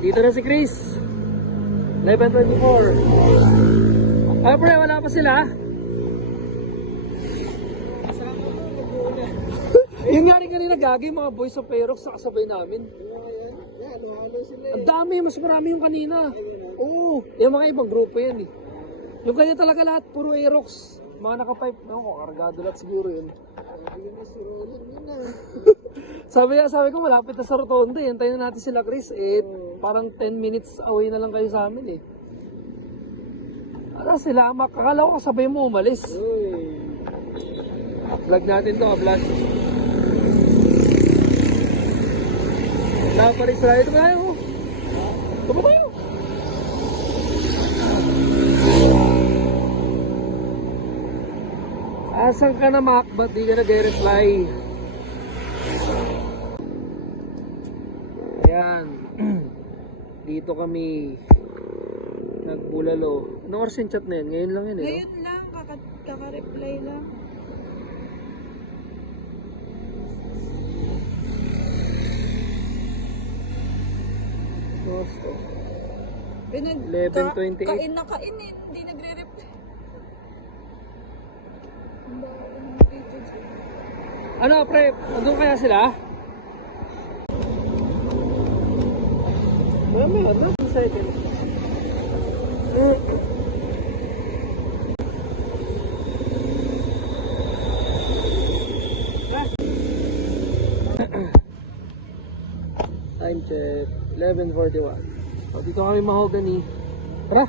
Dito na si Chris. 11:24. Ay, pre, wala pa sila. Yung nga rin kanina gagi, mga boys of Aerox sa kasabay namin. Ang dami, mas marami yung kanina. Oo, yung mga ibang grupo yan eh. Yung kanya talaga lahat, puro Aerox. Mga naka-pipe, no, kargado lahat siguro yun. sabi ko malapit na sa rotonda, hintayin na natin sila Chris. Eh, parang 10 minutes away na lang kayo sa amin eh. Ara sila, akala ko kasabay mo umalis. Vlog natin to, vlog. Wala pa rin sila. Ito tayo. Tumo kayo. Asan ka na, Mac? Ba't di ka nag-reply? Ayan. Dito kami nagbulalo. Anong oras yung chat na yan? Ngayon lang yun eh. Ngayon lang, kaka-reply lang. Gusto. 11:28. 11:28. Kain na kain eh, hindi nagre-reply. Ano, pre? Andun kaya sila? May ano? Second. Time check. 11:41. O, dito kami mahogany. Tara!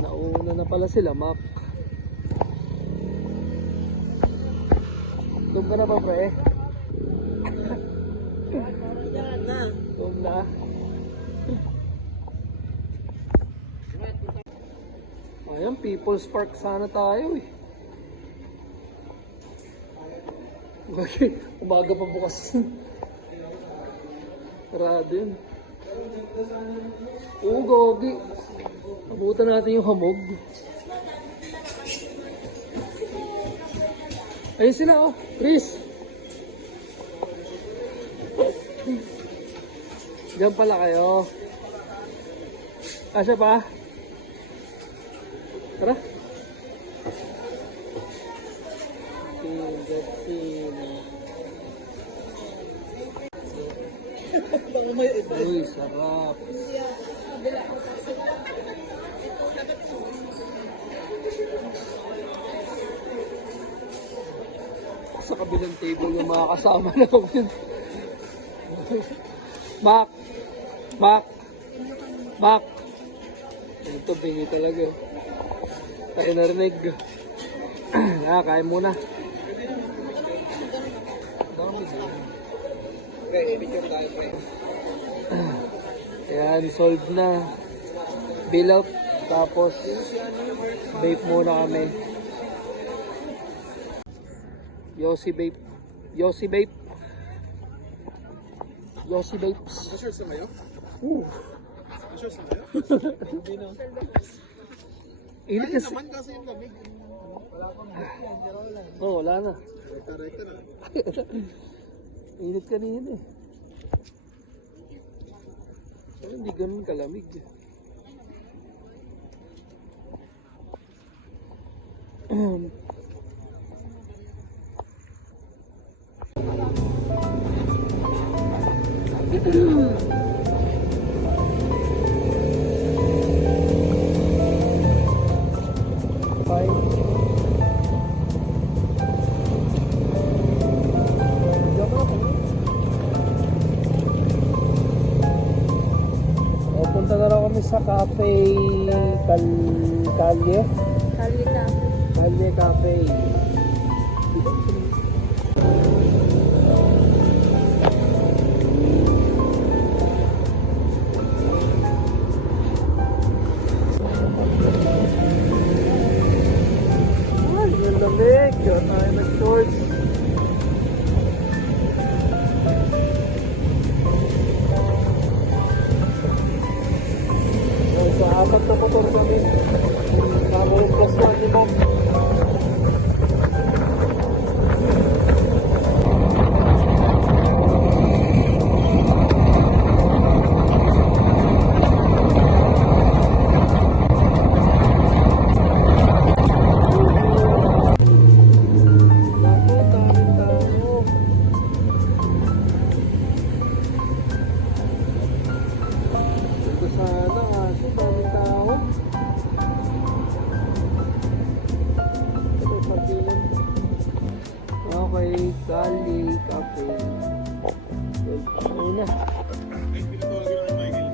Nauna na pala sila, Mac. Doon ka na ba, pre? Doon na. Ayan, People's Park sana tayo eh. Bakit? Umaga pa bukas. Sarado yun. Oo, gogi. Abutan natin yung hamog. Ayun sila oh, Chris. Diyan pala kayo. Asya pa? Tara. Uy, sarap. Sa kabilang table yung mga kasama namin. Mac. Ito, pingi talaga. Tayo narinig. Kain muna. Okay, picture tayo. Ayan, solved na. Bill out. Tapos, vape muna kami. Yossi Vape. Yossi Vapes. Sure sa kayo? Sure sa kayo? Hindi na. Init kasi. Naman kasi yung lamig. Oo, wala na. Rekta na. Init kanina eh. Pero hindi ganun kalamig eh. Punta na raw kami sa cafe Kalye Cafe. Ay, ang lamig. Diyan tayo nag-shorts. Sa apat na motor kami. Bago yung plus 1 ni Mom. kanina. Ay, pinatawag yun kay Michael.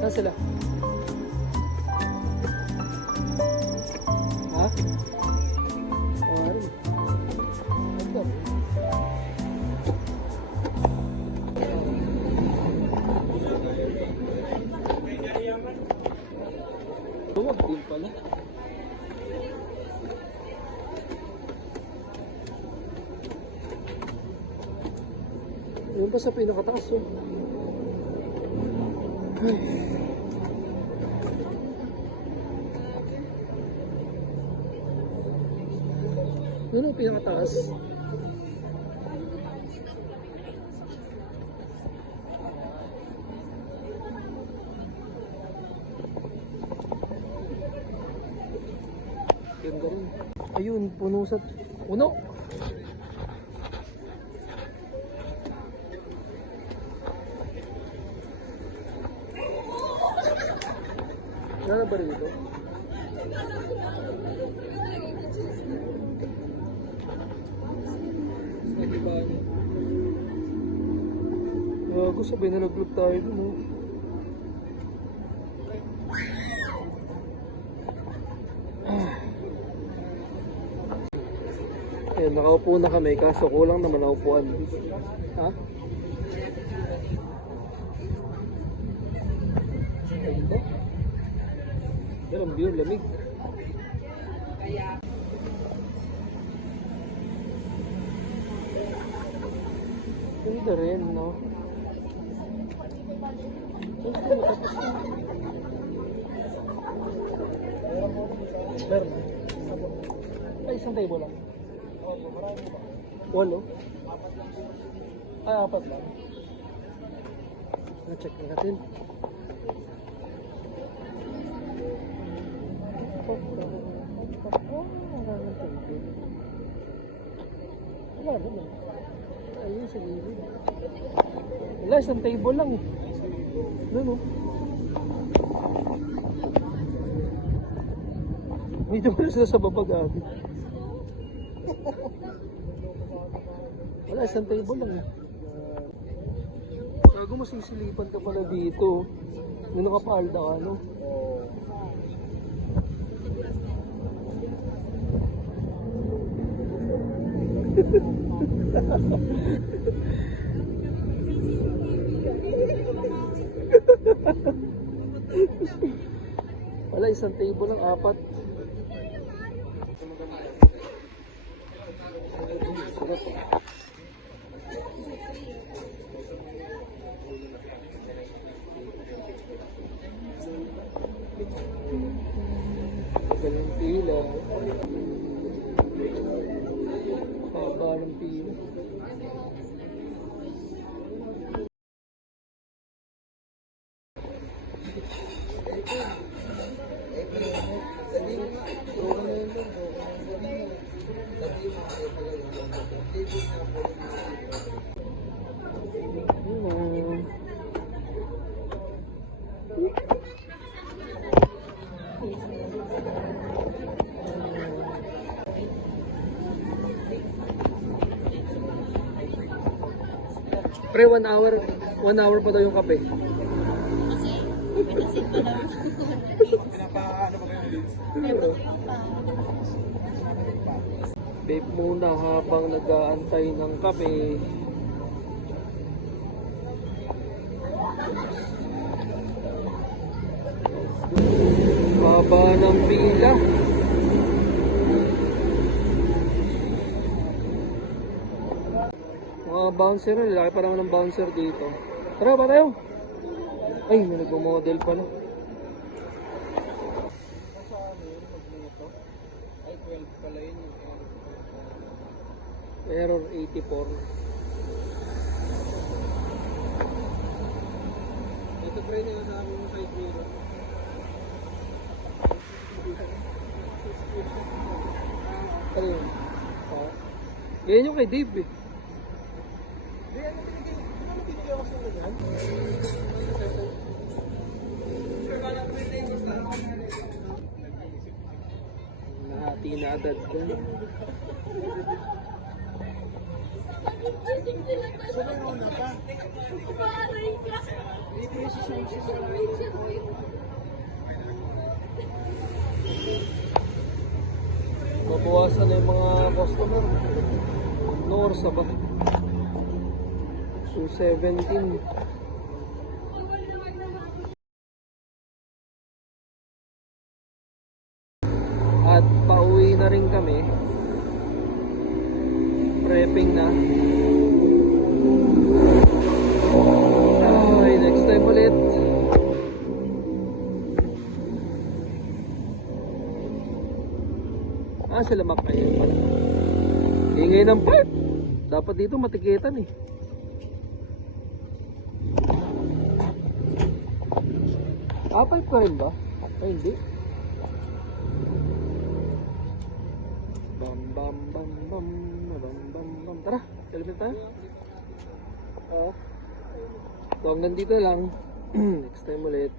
Saan sila? Ha? Wari. Ano? Tuwag din pala. Ayun pa sa pinakataas oh. Ay. Yun ang pinakataas. Ganda rin. Ayun, puno sa... Puno! Wala na ba rin ito? Gago, sabay na nag-vlog tayo dun oh. Ayan, nakaupo na kami kaso kulang naman ang upuan. Ha? Ganda. Yan ang view, lamig. Ganda rin, no? Meron. Ay, isang table lang. Walo? Ah, apat lang. Na-check na natin. Wala naman. Ayun sa gilid. Wala, isang table lang eh. Doon oh. May naman sila sa baba gabi. Wala, isang table lang eh. Bago masisilipan ka pala dito. Nung nakapaalda ka, no? Wala, isang table lang, apat. Sarap. Tagal ng pila. Haba ng pila. Pre, 1 hour. 1 hour pa daw yung kape. Pinapa-ano ba kayo leads? Vape muna habang nag-aantay ng kape. Haba ng pila. Mga bouncer, lalaki pa naman ng bouncer dito. Tara ba tayo? Ay, may nagmo-model pala. Ay, 12 pala yun. Error 84. Ito try na yung sabi mo sa ito. Ano yun? Oh. Ganyan yung kay Dave eh. Hindi na agad. Mabawasan na yung mga customer. Norsa ba? 217. At pauwi na rin kami. Prepping na. Ay, next time ulit. Sila makain pala. Ingay ng pipe. Dapat dito matikitan eh. Pipe ka rin ba? Ay, hindi. Bam bam bam bam bam bam bam. Tara, helmet tayo. So hanggang dito lang. Next time ulit.